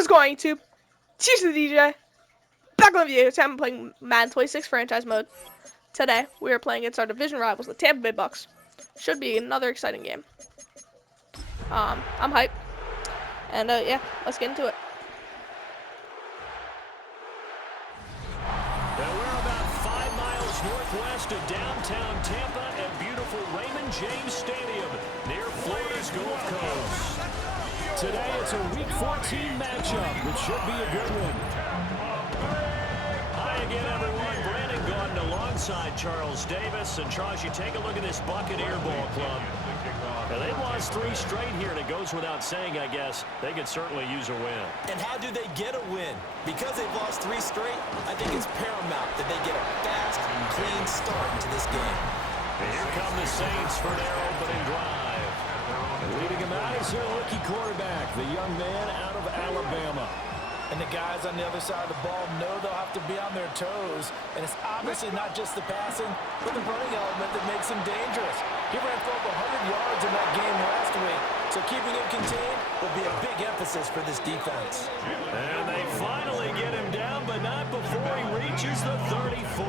What's going to? Cheers to the DJ. Back on the video. Today I'm playing Madden 26 franchise mode. Today we are playing against our division rivals, the Tampa Bay Bucks. Should be another exciting game. I'm hyped. And yeah, let's get into it. Now we're about 5 miles northwest of downtown Tampa at beautiful Raymond James Stadium near Florida's Gulf Coast. Today it's a Week 14 matchup. It should be a good one. Hi again, everyone. Brandon Gordon alongside Charles Davis. And Charles, you take a look at this Buccaneer ball club. Now, they've lost 3 straight here, and it goes without saying, I guess, they could certainly use a win. And how do they get a win? Because they've lost 3 straight, I think it's paramount that they get a fast, clean start to this game. And here come the Saints for their opening drive. Leading him out is their rookie quarterback, the young man out of Alabama. And the guys on the other side of the ball know they'll have to be on their toes. And it's obviously not just the passing, but the running element that makes him dangerous. He ran for over 100 yards in that game last week. So keeping him contained will be a big emphasis for this defense. And they finally get him down, but not before he reaches the 34.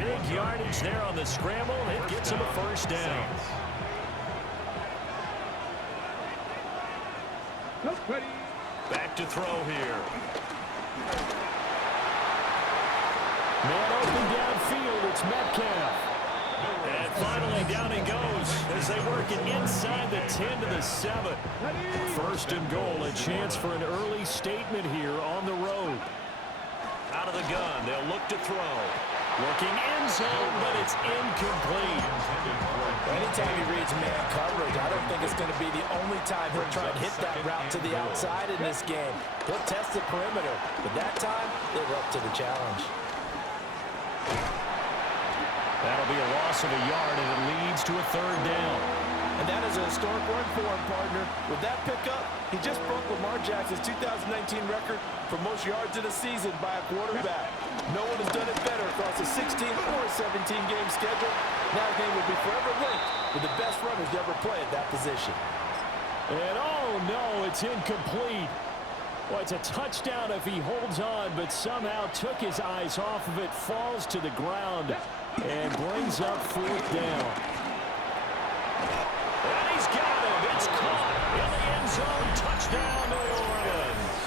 Big yardage there on the scramble. It gets him a first down. Back to throw here. Man open downfield, it's Metcalf. And finally down he goes as they work it inside the 10 to the 7. First and goal, a chance for an early statement here on the road. Out of the gun, they'll look to throw. Looking end zone, but it's incomplete. Anytime he reads man coverage, I don't think it's going to be the only time he'll try and hit that route to the outside in this game. He'll test the perimeter, but that time, they were up to the challenge. That'll be a loss of a yard, and it leads to a third down. And that is a historic run for him, partner. With that pickup, he just broke Lamar Jackson's 2019 record for most yards in a season by a quarterback. No one has done it better across a 16 or a 17-game schedule. Now the game will be forever linked with the best runners to ever play at that position. And oh no, it's incomplete. Well, it's a touchdown if he holds on, but somehow took his eyes off of it, falls to the ground, and brings up fourth down. And he's got him. It's caught in the end zone. Touchdown, New Orleans.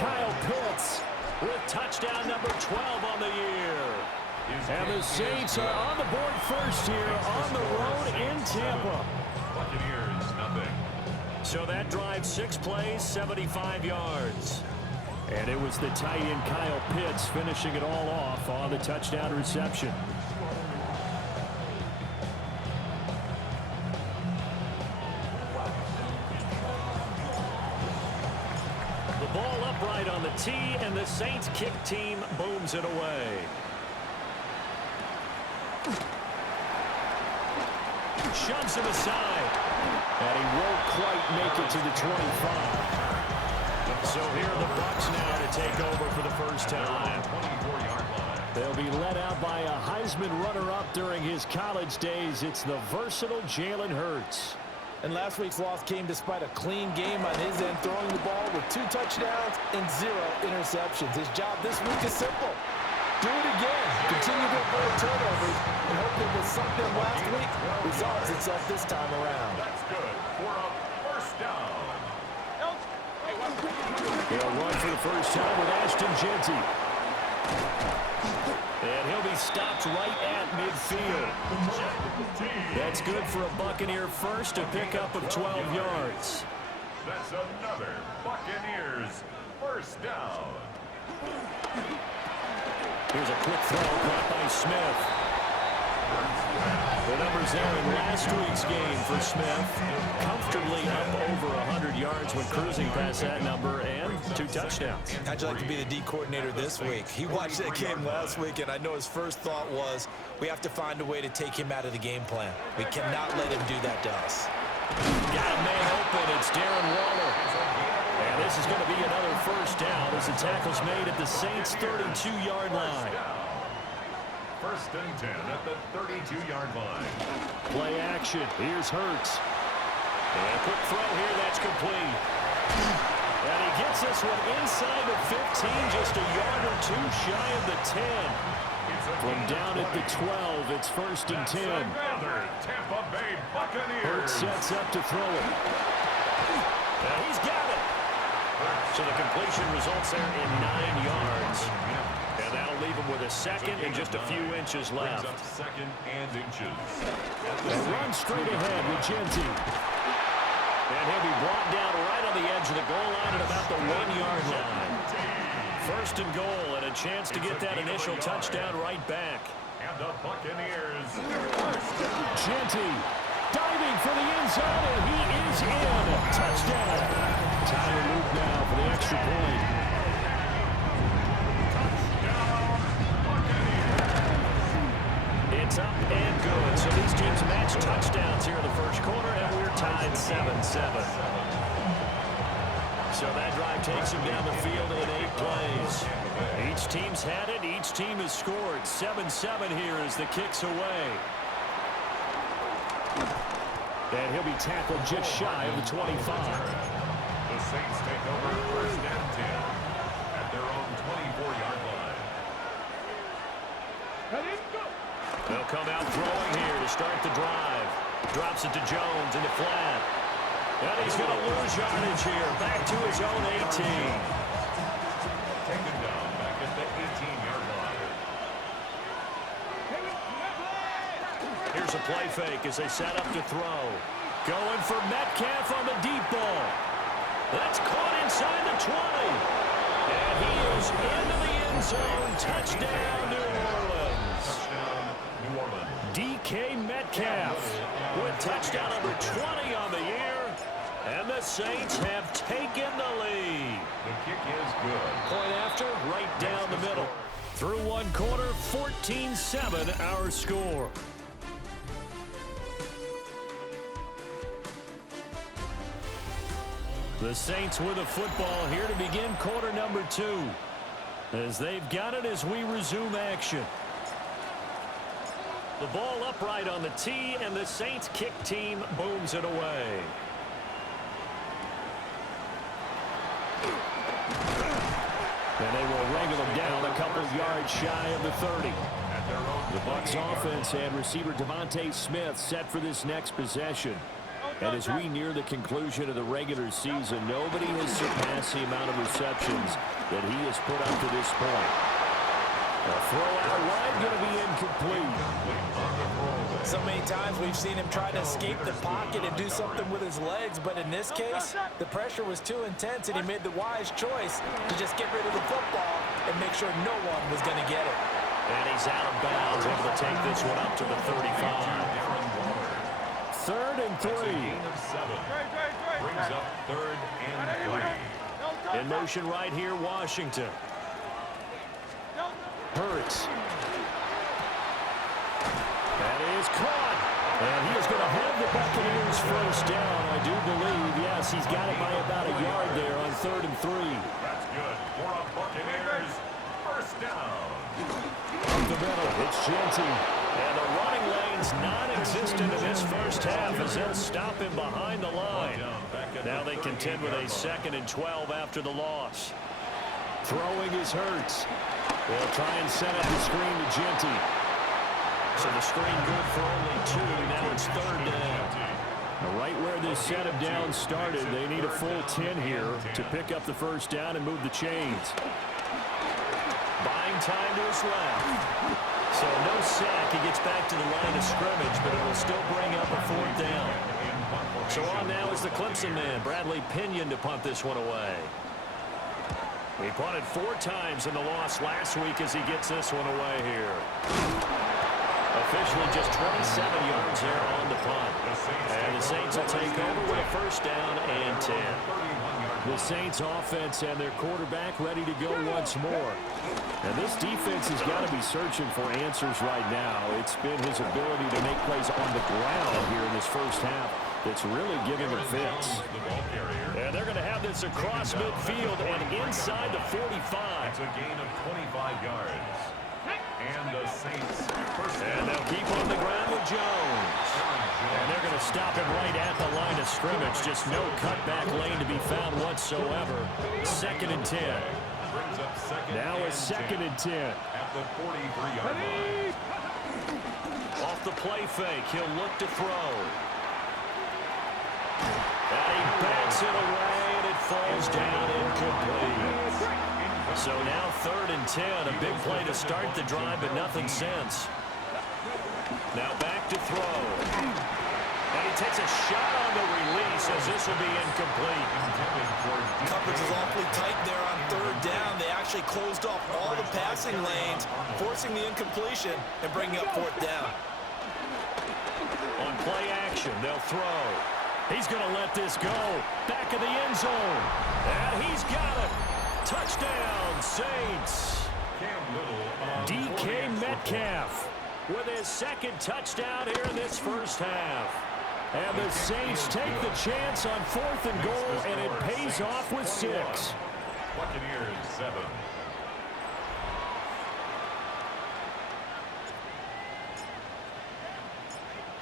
Kyle Pitts with touchdown number 12 on the year. And the Saints are on the board first here on the road in Tampa. Buccaneers, nothing. So that drive, 6 plays, 75 yards. And it was the tight end Kyle Pitts finishing it all off on the touchdown reception. The ball upright on the tee, and the Saints kick team booms it away. Shoves him aside. And he won't quite make it to the 25. So here are the Bucs now to take over for the first time. They'll be led out by a Heisman runner-up during his college days. It's the versatile Jalen Hurts. And last week's loss came despite a clean game on his end, throwing the ball with 2 touchdowns and 0 interceptions. His job this week is simple. Do it again. Continue to avoid turnovers and hope that what sunk them last week resolves itself this time around. That's good for a first down. He'll run for the first time with Ashton Jeanty. And he'll be stopped right at midfield. That's good for a Buccaneer first, a pickup of 12 yards. That's another Buccaneers first down. Here's a quick throw caught by Smith. The numbers there in last week's game for Smith. Comfortably up over 100 yards when cruising past that number, and 2 touchdowns. How'd you like to be the D coordinator this week? He watched that game last week, and I know his first thought was, we have to find a way to take him out of the game plan. We cannot let him do that to us. Got a man open. It's Darren Waller. And this is going to be another first down as the tackle's made at the Saints' 32-yard line. First and 10 at the 32-yard line. Play action. Here's Hurts. And a quick throw here, that's complete. And he gets this one inside the 15, just a yard or two shy of the 10. From down at the 12, it's 1st and 10. Tampa Bay Buccaneers. Hurts sets up to throw it. And he's got it. So the completion results there in 9 yards. And that'll leave him with a second and just a few inches left. Second and inches. A run straight ahead with Genti. And he'll be brought down right on the edge of the goal line at about the 1-yard line. 1st and goal and a chance to get that initial touchdown right back. And the Buccaneers. Genti diving for the end zone, and he is in. Touchdown. Tyler Luke now for the extra point. It's up and good. So these teams match touchdowns here in the first quarter, and we're tied 7-7. So that drive takes him down the field in 8 plays. Each team's had it. Each team has scored. 7-7 here as the kick's away. And he'll be tackled just shy of the 25. The Saints take over 1st and 10 at their own 24-yard line. They'll come out throwing here to start the drive. Drops it to Jones in the flat. And he's going to lose yardage here. Back to his own 18. Taken down back at the 18-yard line. Here's a play fake as they set up to throw. Going for Metcalf on the deep ball. That's caught inside the 20. And he is into the end zone. Touchdown, New Orleans. Touchdown, New Orleans. DK Metcalf with touchdown number 20 on the year. And the Saints have taken the lead. The kick is good. Point after, right down the middle. Through 1 quarter, 14-7 our score. The Saints with a football here to begin quarter number 2. As they've got it as we resume action. The ball upright on the tee, and the Saints kick team booms it away. And they will wrangle them down a couple yards shy of the 30. The Bucs offense and receiver Devontae Smith set for this next possession. And as we near the conclusion of the regular season, nobody has surpassed the amount of receptions that he has put up to this point. A throw out wide going to be incomplete. So many times we've seen him try to escape the pocket and do something with his legs, but in this case, the pressure was too intense and he made the wise choice to just get rid of the football and make sure no one was going to get it. And he's out of bounds, able to take this one up to the 35. 3rd and 3. Gain of 7. Brings up 3rd and 3. In motion right here, Washington. Hurts. That is caught. And he is going to have the Buccaneers first down. I do believe, yes, he's got it by about a yard there on 3rd and 3. That's good for a Buccaneers first down. Up the middle, it's Genti. And the running lane's non-existent in this first half as they'll stop him behind the line. Now they contend with a 2nd and 12 after the loss. Throwing is Hurts. They'll try and set up the screen to Genti. So the screen good for only 2. Now it's 3rd down. Now right where this setup down started, they need a full 10 here to pick up the first down and move the chains. Buying time to his left. So no sack. He gets back to the line of scrimmage, but it will still bring up a 4th down. So on now is the Clemson man, Bradley Pinion, to punt this one away. He punted 4 times in the loss last week as he gets this one away here. Officially just 27 yards there on the punt. And the Saints will take over with a first down and 10. The Saints offense and their quarterback ready to go once more. And this defense has got to be searching for answers right now. It's been his ability to make plays on the ground here in this first half that's really giving him fits. And they're going to have this across midfield and inside the 45. It's a gain of 25 yards. And the Saints first And down. they'll keep on the ground with Jones. And they're going to stop it right at the line of scrimmage. Just no cutback lane to be found whatsoever. 2nd and 10. Brings up second Now and it's 2nd and 10. at the 43-yard line. Off the play fake, he'll look to throw. And he backs it away, and it falls down incomplete. So now 3rd and 10. A big play to start the drive, but nothing since. Now back to throw. And he takes a shot on the release as this will be incomplete. Coverage is awfully tight there on 3rd down. They actually closed off all the passing lanes, forcing the incompletion and bringing up 4th down. On play action, they'll throw. He's going to let this go. Back of the end zone. And he's got it. Touchdown, Saints. DK Metcalf with his 2nd touchdown here in this first half. And the Saints take the chance on 4th and goal, and it pays off with 6. Buccaneers 7.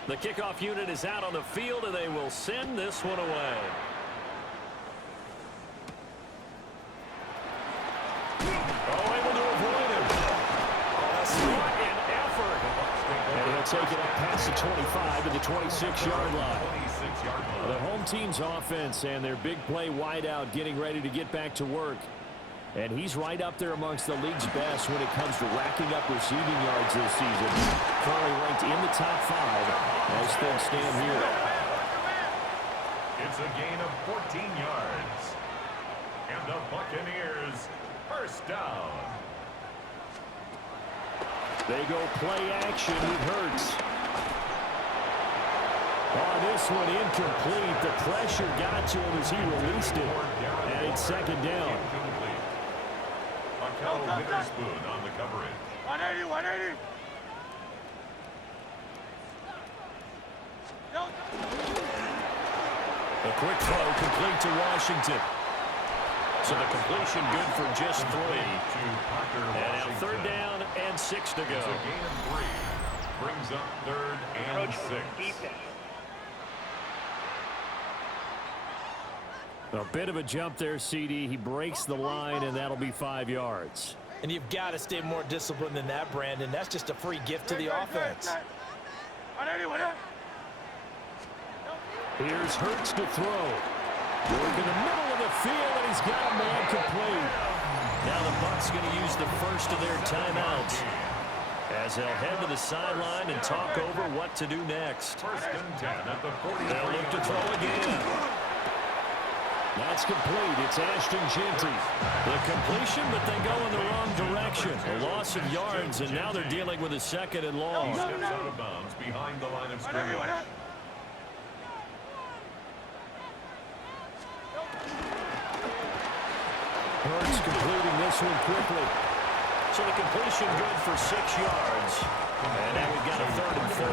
The kickoff unit is out on the field, and they will send this one away. Oh, able to avoid him. What an effort. And he'll take it up past the 25 to the 26-yard line. The home team's offense and their big play wideout getting ready to get back to work. And he's right up there amongst the league's best when it comes to racking up receiving yards this season. Currently ranked in the top 5 as things stand here. It's a gain of 14 yards. And the Buccaneers first down. They go play action. It hurts. On this one, incomplete. The pressure got to him as he released it. And it's 2nd down. Cal Witherspoon on the coverage. 180. A quick throw complete to Washington. So the completion good for just 3. And now 3rd down and 6 to go. It's a gain of 3. Brings up 3rd and 6. A bit of a jump there, CD. He breaks the line, and that'll be 5 yards. And you've got to stay more disciplined than that, Brandon. That's just a free gift to the offense. Here's Hurts to throw. Work in the middle of the field, and he's got a man complete. Now the Bucs going to use the first of their timeouts as they'll head to the sideline and talk over what to do next. 1st and 10 at the 40. They'll look to throw again. That's complete. It's Ashton Jeanty. The completion, but they go in the wrong direction. A loss of yards, and now they're dealing with a 2nd and long. He steps out of bounds behind the line of scrimmage. Hurts completing this one quickly. So the completion good for 6 yards. And now we've got a 3rd and 4.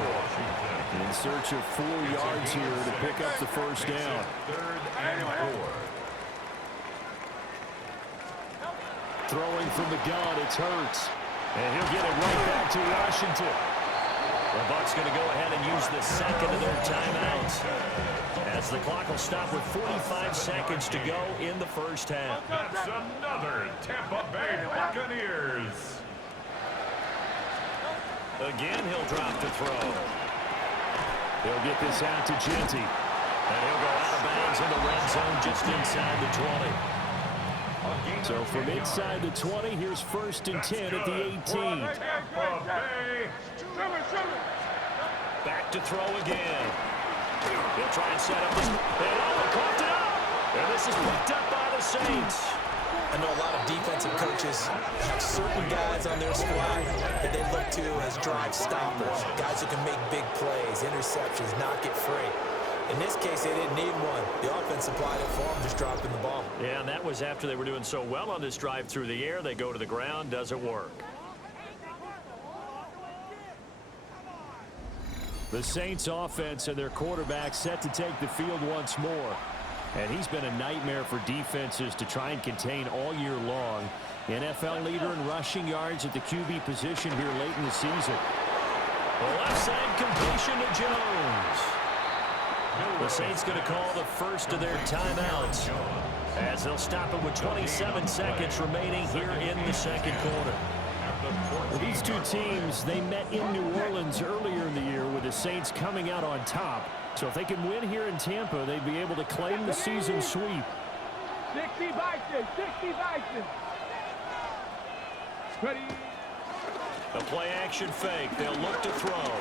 In search of 4 yards here to pick up the first down. 3rd and 4. Throwing from the gun, it's Hurts. And he'll get it right back to Washington. The Bucs going to go ahead and use the 2nd of their timeouts, as the clock will stop with 45 seconds to go in the first half. That's another Tampa Bay Buccaneers. Again, he'll drop to throw. He'll get this out to Jeanty. And he'll go out of bounds in the red zone just inside the 20. So from inside the 20, here's 1st and 10 at the 18. Back to throw again. He'll try and set up this. And oh, caught it up. And this is picked up by the Saints. I know a lot of defensive coaches have certain guys on their squad that they look to as drive stoppers, guys who can make big plays, interceptions, knock it free. In this case, they didn't need one. The offense supplied it for them, just dropping the ball. Yeah, and that was after they were doing so well on this drive through the air. They go to the ground, doesn't work. The Saints offense and their quarterback set to take the field once more. And he's been a nightmare for defenses to try and contain all year long. NFL leader in rushing yards at the QB position here late in the season. The left side completion to Jones. The Saints going to call the first of their timeouts as they'll stop it with 27 seconds remaining here in the second quarter. Well, these two teams, they met in New Orleans earlier in the year with the Saints coming out on top. So if they can win here in Tampa, they'd be able to claim the season sweep. 60 Vikings, 60 Vikings. Ready. The play action fake. They'll look to throw.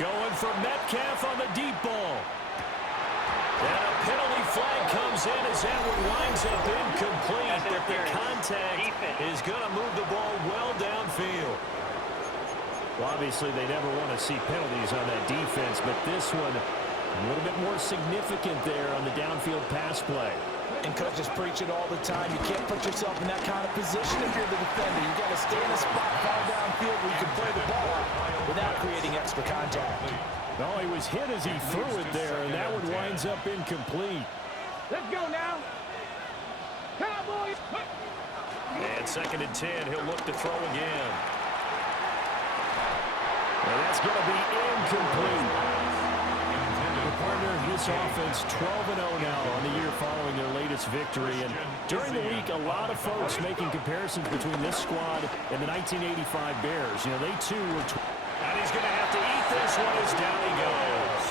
Going for Metcalf on the deep ball. And a penalty flag comes in as that one winds up incomplete. But the contact is going to move the ball well downfield. Well, obviously, they never want to see penalties on that defense, but this one a little bit more significant there on the downfield pass play. And coaches preach it all the time. You can't put yourself in that kind of position if you're the defender. You got to stay in a spot far downfield where you can play the ball without creating extra contact. No, he was hit as he threw it there, and that one winds up incomplete. Let's go now. Cowboys. And 2nd and 10, he'll look to throw again. And that's going to be incomplete. Partner, this offense 12-0 now on the year following their latest victory. And during the week, a lot of folks making comparisons between this squad and the 1985 Bears. You know, they too were... And he's going to have to eat this one as down he goes.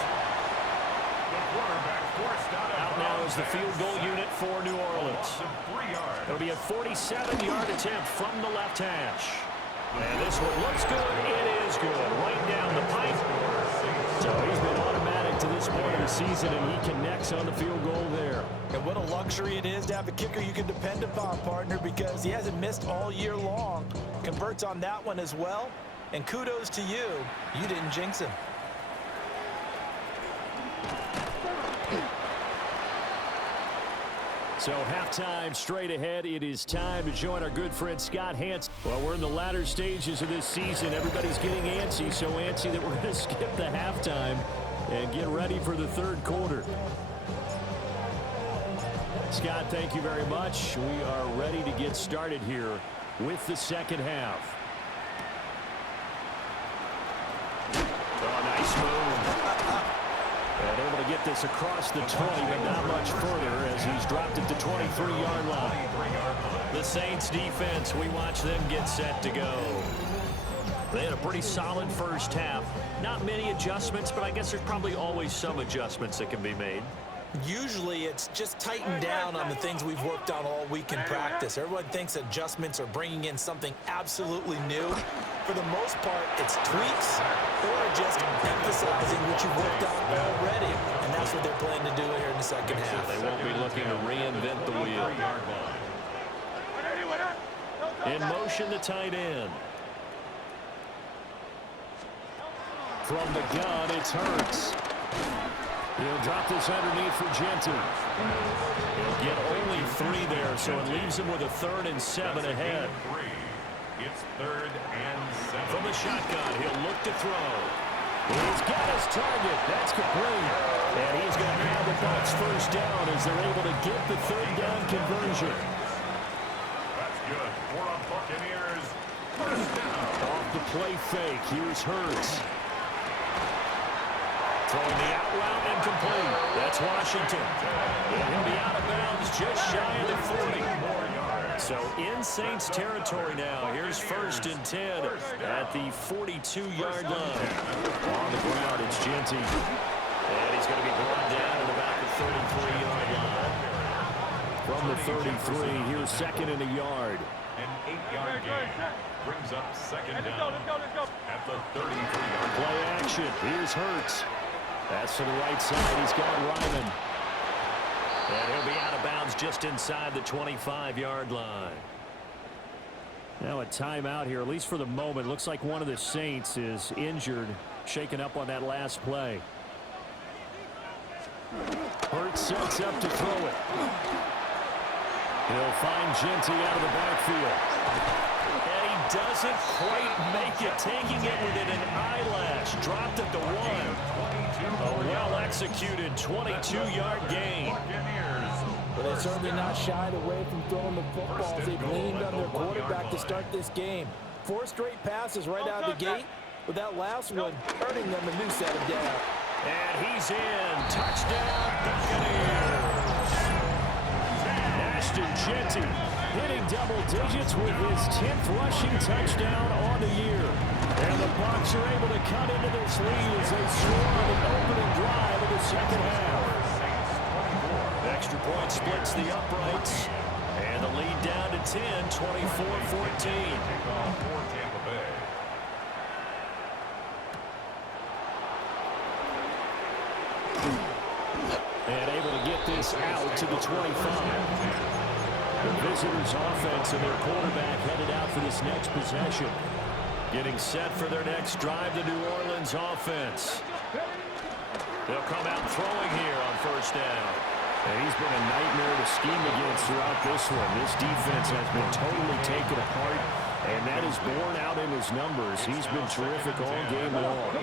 Out now is the field goal unit for New Orleans. It'll be a 47-yard attempt from the left hash. And this one looks good. It is good. Right down the pipe. So he's been automatic to this point of the season, and he connects on the field goal there. And what a luxury it is to have a kicker you can depend upon, partner, because he hasn't missed all year long. Converts on that one as well. And kudos to you. You didn't jinx him. So halftime straight ahead. It is time to join our good friend Scott Hanson. Well, we're in the latter stages of this season. Everybody's getting antsy, so antsy that we're going to skip the halftime and get ready for the third quarter. Scott, thank you very much. We are ready to get started here with the second half. Oh, nice move. And able to get this across the 20, but not much further as he's dropped it to 23-yard line. The Saints defense, we watch them get set to go. They had a pretty solid first half. Not many adjustments, but I guess there's probably always some adjustments that can be made. Usually it's just tightened down on the things we've worked on all week in practice. Everyone thinks adjustments are bringing in something absolutely new. For the most part, it's tweaks or just emphasizing what you've worked on already. And that's what they're planning to do here in the second half. They won't be looking to reinvent the wheel. In motion, the tight end. From the gun, it's Hurts. He'll drop this underneath for Genty. He'll get only 3 there, so it leaves him with a 3rd and 7 ahead. It's 3rd and 7. From the shotgun, he'll look to throw. He's got his target. That's complete. And he's going to have the Bucs first down as they're able to get the 3rd down conversion. That's good. For a Buccaneers. First down. Off the play fake, here's Hurts. Throwing the out route and complete. That's Washington. And he'll be out of bounds just shy of the 40. So in Saints territory now. Here's 1st and 10 at the 42-yard line. On the ground, it's Genty. And he's going to be brought down at about the 33-yard line. From the 33, here's 2nd and a yard. An 8-yard gain brings up 2nd down. At the 33-yard line. Play action. Here's Hurts. That's to the right side. He's got Ryman. And he'll be out of bounds just inside the 25-yard line. Now a timeout here, at least for the moment. Looks like one of the Saints is injured, shaken up on that last play. Hurts sets up to throw it. He'll find Genty out of the backfield. And he doesn't quite make it, taking it within an eyelash. Dropped at the 1. A well-executed 22-yard gain. Buccaneers But they certainly not shied away from throwing the football. They've leaned on their quarterback to start this game. 4 straight passes right out of the gate, with that last one earning them a new set of down. And he's in. Touchdown, Buccaneers. Ashton Jeanty hitting double digits with his 10th rushing touchdown on the year. And the Bucs are able to cut into this lead as they score on the opening drive of the second half. Extra point splits the uprights. And the lead down to 10, 24-14. And able to get this out to the 25. The visitors' offense and their quarterback headed out for this next possession. Getting set for their next drive, the New Orleans offense. They'll come out throwing here on first down. And he's been a nightmare to scheme against throughout this one. This defense has been totally taken apart, and that is borne out in his numbers. He's been terrific all game long.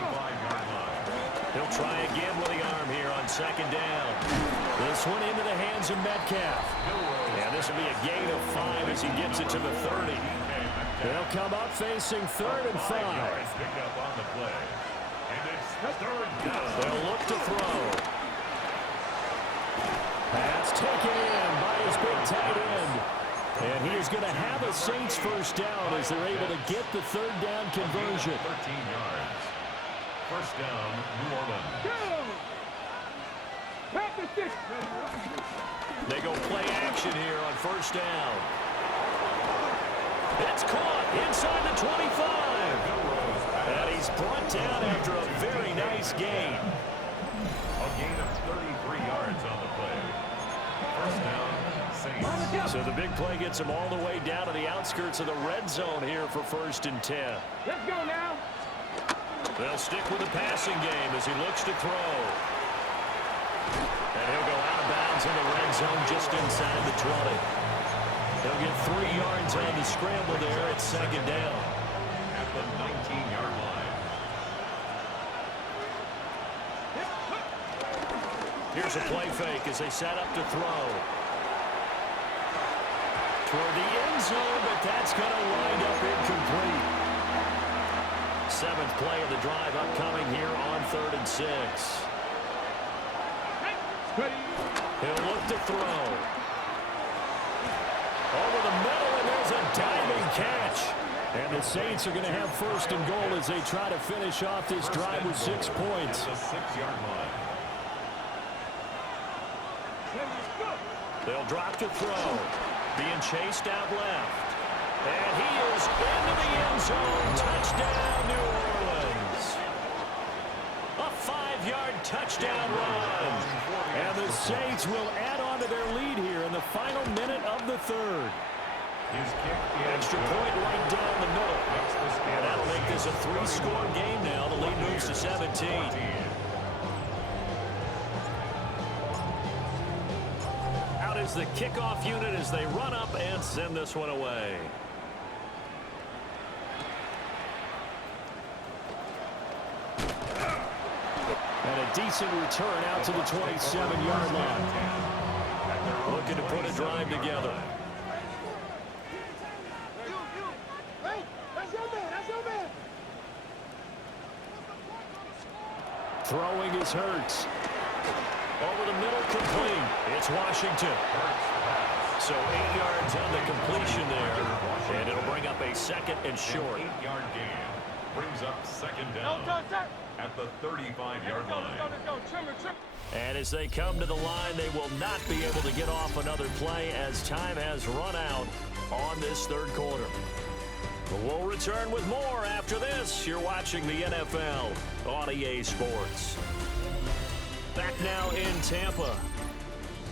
He'll try again with the arm here on second down. This one into the hands of Metcalf. And this will be a gain of 5 as he gets it to the 30. They'll come up facing 3rd and 5. They'll look to throw. Pass taken in by his big tight end. And he is going to have a Saints first down as they're able to get the 3rd down conversion. 13 yards. First down, New Orleans. They go play action here on first down. It's caught inside the 25. And he's brought down after a very nice gain. A gain of 33 yards on the play. First down, Saints. So the big play gets him all the way down to the outskirts of the red zone here for 1st and 10. Let's go now. They'll stick with the passing game as he looks to throw. And he'll go out of bounds in the red zone just inside the 20. He'll get 3 yards on the scramble there at 2nd down. At the 19-yard line. Here's a play fake as they set up to throw. Toward the end zone, but that's going to wind up incomplete. 7th play of the drive upcoming here on 3rd and 6. He'll look to throw. Over the middle, and there's a diving catch. And the Saints are going to have 1st and goal as they try to finish off this drive with 6 points. The 6-yard line. They'll drop to throw. Being chased out left. And he is into the end zone. Touchdown, New Orleans. A 5-yard touchdown run. And the Saints will add on to their lead here in the final minute of the 3rd. His kick is Extra point right down the middle. And that'll make this a 3-score game now. The lead moves to 17. Out is the kickoff unit as they run up and send this one away. And a decent return out to the 27-yard line. Looking to put a drive together. Throwing is Hurts. Over the middle, complete. It's Washington. So 8 yards on the completion there. And it'll bring up a 2nd and short. 8-yard gain. Brings up 2nd down at the 35-yard line. And as they come to the line, they will not be able to get off another play as time has run out on this 3rd quarter. But we'll return with more after this. You're watching the NFL on EA Sports. Back now in Tampa.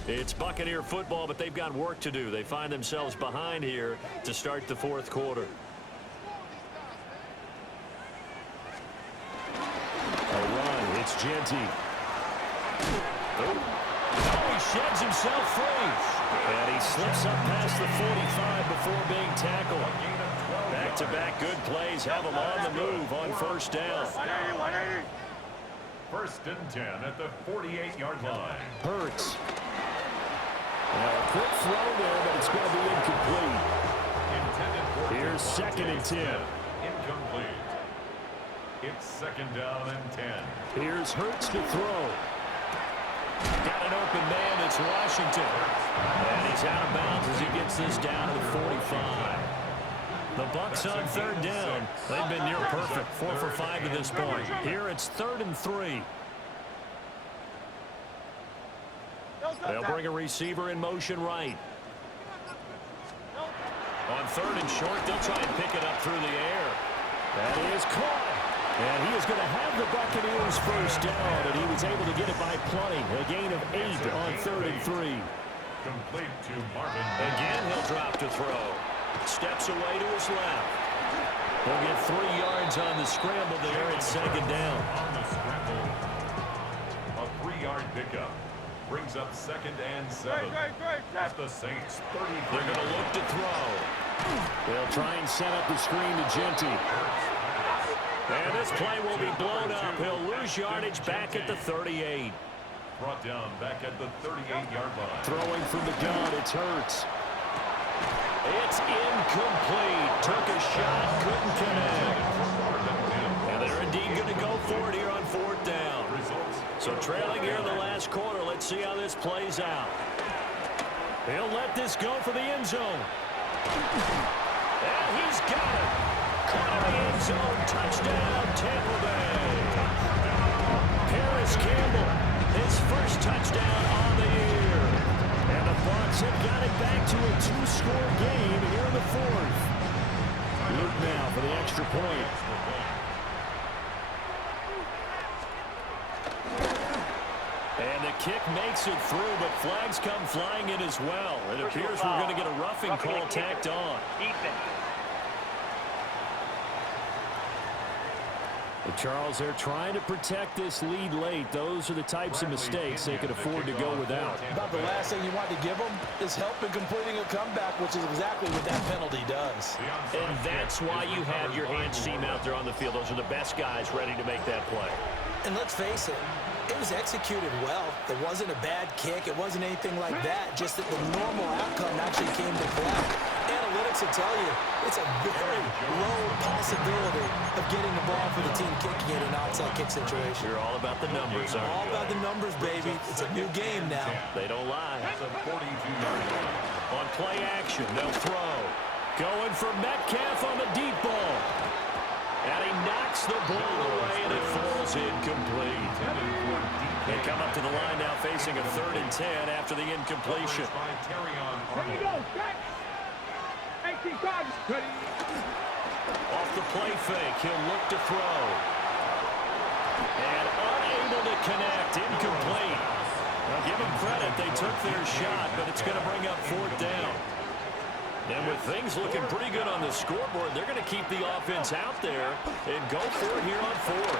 It's Buccaneer football, but they've got work to do. They find themselves behind here to start the 4th quarter. A run. It's Jeanty. Oh, he sheds himself free. And he slips up past the 45 before being tackled. Back-to-back good plays have him on the move on 1st down. 1st and 10 at the 48-yard line. Hurts. Well, a quick throw there, but it's going to be incomplete. Here's 2nd and 10. Incomplete. It's 2nd down and 10. Here's Hurts to throw. Got an open man. It's Washington. And he's out of bounds as he gets this down to the 45. The Bucs on 3rd down. They've been near perfect. 4 for 5 to this point. Here it's 3rd and 3. They'll bring a receiver in motion right. On 3rd and short, they'll try and pick it up through the air. That is caught. And he is going to have the Buccaneers first down, and he was able to get it by plenty. A gain of 8 on 3rd and 3. Complete to Marvin. Again, he'll drop to throw. Steps away to his left. He'll get 3 yards on the scramble there at 2nd down. On the scramble, a 3-yard pickup brings up 2nd and 7 at the Saints 33. They're going to look to throw. They'll try and set up the screen to Genty. And this play will be blown up. He'll lose yardage back at the 38. Brought down back at the 38-yard line. Throwing from the gun, it's Hurts. It's incomplete. Took a shot, couldn't connect. And they're indeed going to go for it here on 4th down. So trailing here in the last quarter, let's see how this plays out. He'll let this go for the end zone. And he's got it. Caught in the end zone. Touchdown, Tampa Bay. Paris Campbell, his first touchdown on the year. And the Bucs have got it back to a 2-score game here in the 4th. Luke now for the extra point. And the kick makes it through, but flags come flying in as well. It appears we're going to get a roughing call tacked on. But Charles, they're trying to protect this lead late. Those are the types of mistakes they could afford to go without. About the last thing you want to give them is help in completing a comeback, which is exactly what that penalty does. And that's why you have your hands team out there on the field. Those are the best guys ready to make that play. And let's face it, it was executed well. It wasn't a bad kick. It wasn't anything like that. Just that the normal outcome actually came to play. Analytics will tell you it's a very low possibility of getting the ball for the team kicking it in an onside kick situation. You're all about the numbers, aren't you? All about the numbers, baby. It's a new game now. They don't lie. That's a 42-yard line. On play action, they'll throw. Going for Metcalf on the deep ball. And he knocks the ball away, and it falls incomplete. They come up to the line now facing a 3rd and 10 after the incompletion. Here we go, set. 18 cards. Ready. Off the play fake, he'll look to throw. And unable to connect, incomplete. Now give them credit, they took their shot, but it's going to bring up 4th down. And with things looking pretty good on the scoreboard, they're going to keep the offense out there and go for it here on 4th.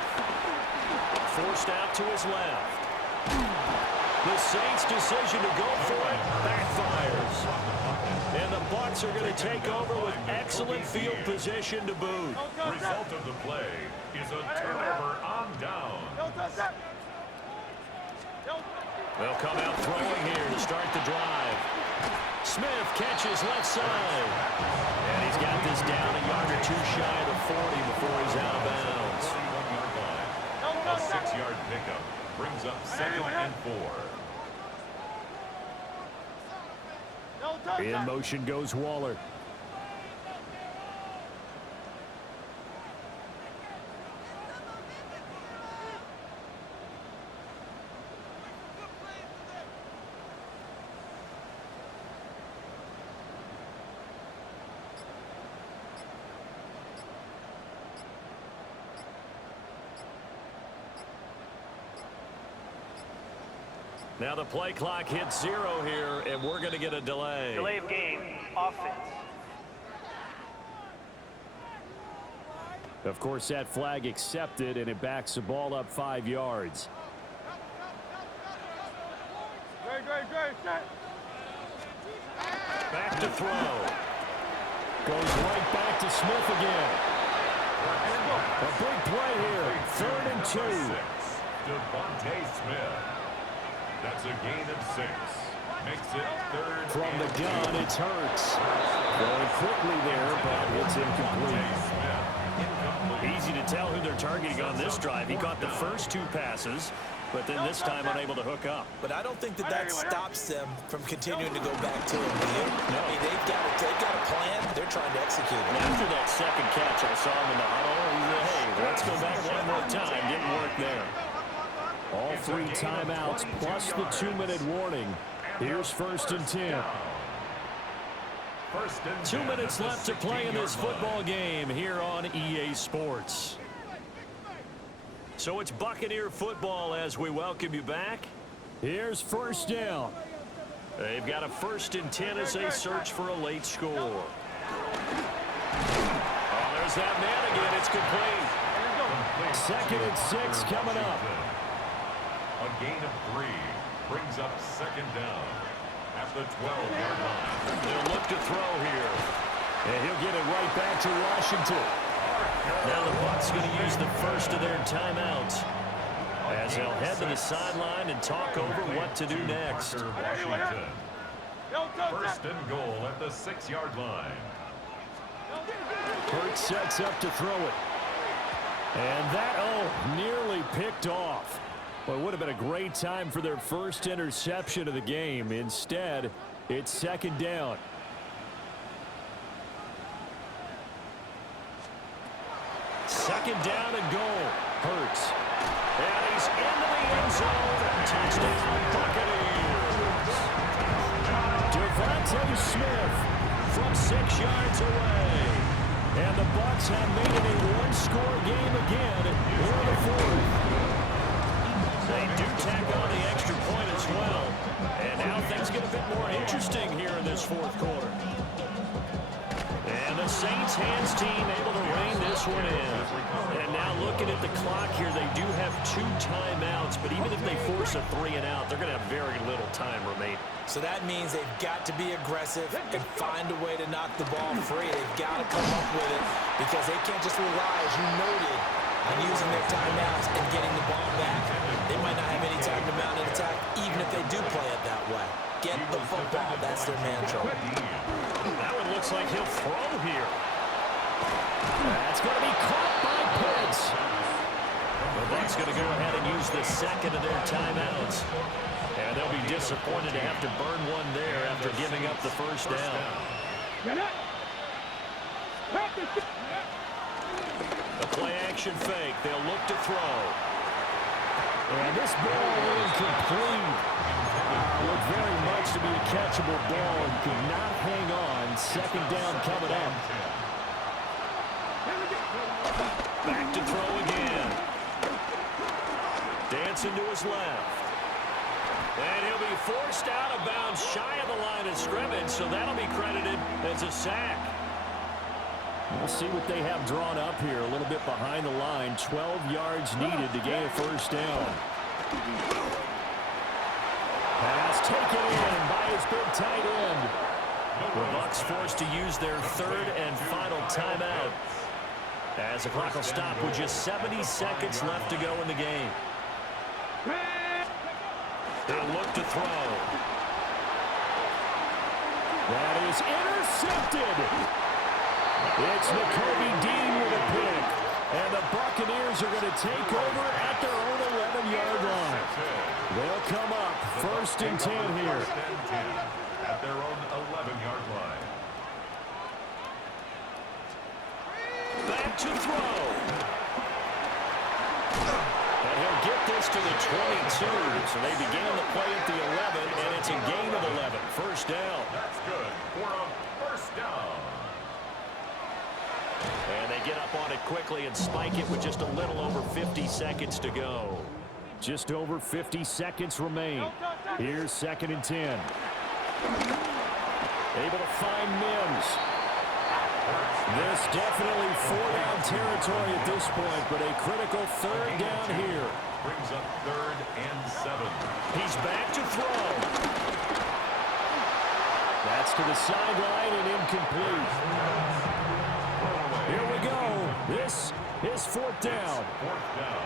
Forced out to his left. The Saints' decision to go for it backfires. And the Bucs are going to take over with excellent field position to boot. Result of the play is a turnover on down. They'll come out throwing here to start the drive. Smith catches left side. And he's got this down a yard or 2 shy of the 40 before he's out of bounds. 41-yard line. A 6-yard pickup brings up 2nd and 4. In motion goes Waller. Now the play clock hits 0 here, and we're going to get a delay. Delay of game, offense. Of course, that flag accepted, and it backs the ball up 5 yards. Back to throw. Goes right back to Smith again. A big play here. 3rd and 2. Devontae Smith. That's a gain of 6. Makes it third. From the gun, it's Hurts. Going quickly there, but it's incomplete. Easy to tell who they're targeting on this drive. He caught the first 2 passes, but then this time unable to hook up. But I don't think that stops them from continuing to go back to him. No. I mean, they've got a plan. They're trying to execute it. After that second catch, I saw him in the huddle. He said, hey, let's go back one more time. Didn't work there. All 3 timeouts plus the 2-minute warning. Here's 1st and 10. 2 minutes left to play in this football game here on EA Sports. So it's Buccaneer football as we welcome you back. Here's 1st down. They've got a 1st and 10 as they search for a late score. Oh, there's that man again. It's complete. 2nd and 6 coming up. A gain of 3 brings up 2nd down at the 12-yard line. They'll look to throw here. And he'll get it right back to Washington. Now the Bucs going to use the first of their timeouts as they'll head to the sideline and talk over what to do next. Washington. 1st and goal at the 6-yard line. Hurts sets up to throw it. And that, nearly picked off. Well, it would have been a great time for their first interception of the game. Instead, it's 2nd down. Second down and goal. Hurts. And he's into the end zone. Touchdown, Buccaneers. Devontae Smith from 6 yards away. And the Bucs have made it a 1-score game again in the 4th. They do tack on the extra point as well. And now things get a bit more interesting here in this 4th quarter. And the Saints hands team able to rein this one in. And now looking at the clock here, they do have 2 timeouts, but even if they force a 3 and out, they're going to have very little time remaining. So that means they've got to be aggressive and find a way to knock the ball free. They've got to come up with it because they can't just rely, as you noted, on using their timeouts and getting the ball back. They might not have any time to mount an attack, even if they do play it that way. Get the football. That's their mantra. That one looks like he'll throw here. That's going to be caught by Pitts. The Bucs going to go ahead and use the 2nd of their timeouts. And they'll be disappointed to have to burn one there after giving up the 1st down. The play-action fake. They'll look to throw. And this ball incomplete. Looked very much to be a catchable ball and could not hang on. 2nd down coming up. Back to throw again. Dancing to his left. And he'll be forced out of bounds shy of the line of scrimmage, so that'll be credited as a sack. We'll see what they have drawn up here. A little bit behind the line. 12 yards needed to gain a 1st down. Pass taken in by his big tight end. The Bucs forced to use their 3rd and final timeout as the clock will stop with just 70 seconds left to go in the game. They'll look to throw. That is intercepted. It's Nakobe Dean with a pick. And the Buccaneers are going to take over at their own 11-yard line. They'll come up 1st and 10 here. At their own 11-yard line. Back to throw. And he'll get this to the 22. So they began the play at the 11, and it's a gain of 11. 1st down. That's good for a 1st down. And they get up on it quickly and spike it with just a little over 50 seconds to go. Just over 50 seconds remain. Here's 2nd and 10. Able to find Mims. This definitely 4-down territory at this point, but a critical 3rd down here. Brings up 3rd and 7. He's back to throw. That's to the sideline and incomplete. Here we go. This is 4th down. 4th down.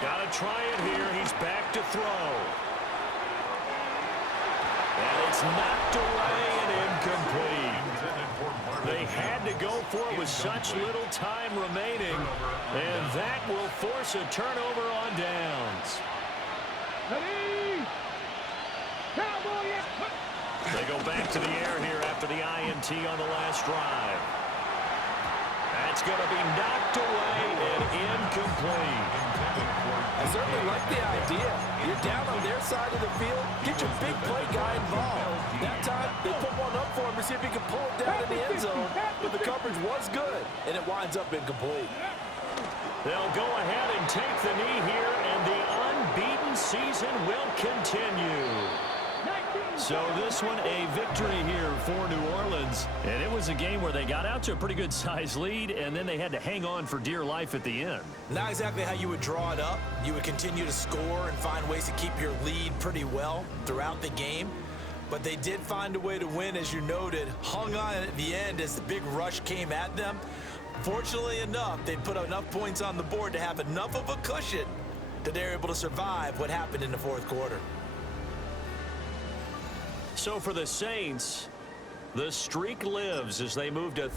Got to try it here. He's back to throw. And it's knocked away and incomplete. They had to go for it with such little time remaining, and that will force a turnover on downs. Ready? Cowboy, They go back to the air here after the INT on the last drive. That's going to be knocked away and incomplete. I certainly like the idea. You're down on their side of the field. Get your big play guy involved. That time, they put one up for him to see if he can pull it down in the end zone. But the coverage was good, and it winds up incomplete. They'll go ahead and take the knee here, and the unbeaten season will continue. So this one a victory here for New Orleans. And it was a game where they got out to a pretty good size lead, and then they had to hang on for dear life at the end. Not exactly how you would draw it up. You would continue to score and find ways to keep your lead pretty well throughout the game. But they did find a way to win, as you noted. Hung on at the end as the big rush came at them. Fortunately enough, they put enough points on the board to have enough of a cushion that they're able to survive what happened in the fourth quarter. So for the Saints, the streak lives as they move to